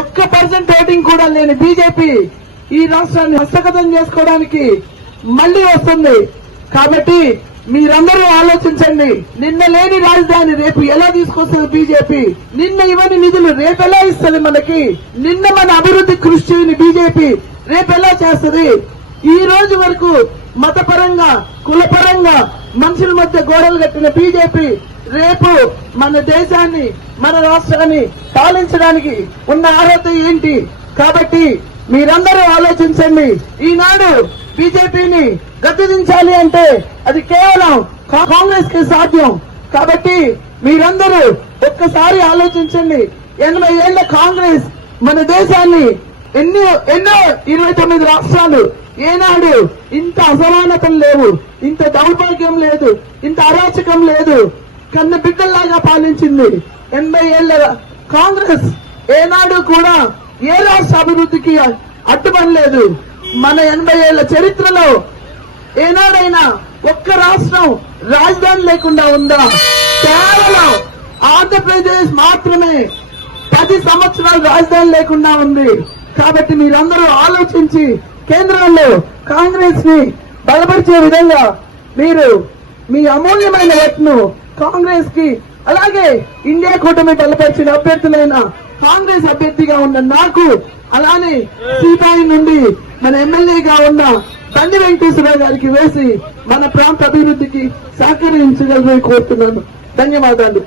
ఒక్క percent voting కూడా లేని బీజేపీ ఈ రాష్ట్రాన్ని హస్తగతం చేసుకోవడానికి మళ్ళీ వస్తుంది. కాబట్టి మీరందరూ ఆలోచించండి. నిన్న లేని రాజధాని రేపు ఎలా తీసుకొస్తుంది బీజేపీ నిన్న ఇవన్నీ నిధులు రేపు ఎలా ఇస్తుంది మనకి? నిన్న మన అభివృద్ధి కృషి చేయని బీజేపీ రేపు ఎలా చేస్తుంది? ఈ రోజు వరకు మతపరంగా కులపరంగా మనుషుల మధ్య గోడలు కట్టిన బీజేపీ రేపు మన దేశాన్ని మన రాష్ట్రాన్ని పాలించడానికి ఉన్న అర్హత ఏంటి? కాబట్టి మీరందరూ ఆలోచించండి. ఈనాడు బీజేపీని గద్దెదించాలి అంటే అది కేవలం కాంగ్రెస్కి సాధ్యం. కాబట్టి మీరందరూ ఒక్కసారి ఆలోచించండి. ఎనభై ఏళ్ళ కాంగ్రెస్ మన దేశాన్ని ఎన్నో ఎన్నో ఇరవై తొమ్మిది రాష్ట్రాలు ఏనాడు ఇంత అసమానతలు లేవు. ఇంత దౌర్భాగ్యం లేదు. ఇంత అరాచకం లేదు. కన్న బిడ్డల్లాగా పాలించింది. ఎనభై ఏళ్ళ కాంగ్రెస్ ఏనాడు కూడా ఏ రాష్ట్ర అభివృద్ధికి అడ్డుపడలేదు. మన ఎనభై ఏళ్ళ చరిత్రలో ఏనాడైనా ఒక్క రాష్ట్రం రాజధాని లేకుండా ఉందా? కేవలం ఆంధ్రప్రదేశ్ మాత్రమే పది సంవత్సరాలు రాజధాని లేకుండా ఉంది. కాబట్టి మీరందరూ ఆలోచించి కేంద్రంలో కాంగ్రెస్ని బలపరిచే విధంగా మీరు మీ అమూల్యమైన ఓట్ను కాంగ్రెస్కి అలాగే ఇండియా కూటమి బలపరిచిన అభ్యర్థులైన కాంగ్రెస్ అభ్యర్థిగా ఉన్న నాకు అలానే సీపాయి నుండి మన ఎమ్మెల్యేగా ఉన్న తండ్రి వెంకటేశ్వరరావు గారికి వేసి మన ప్రాంత అభివృద్ధికి సహకరించగలరని కోరుతున్నాను. ధన్యవాదాలు.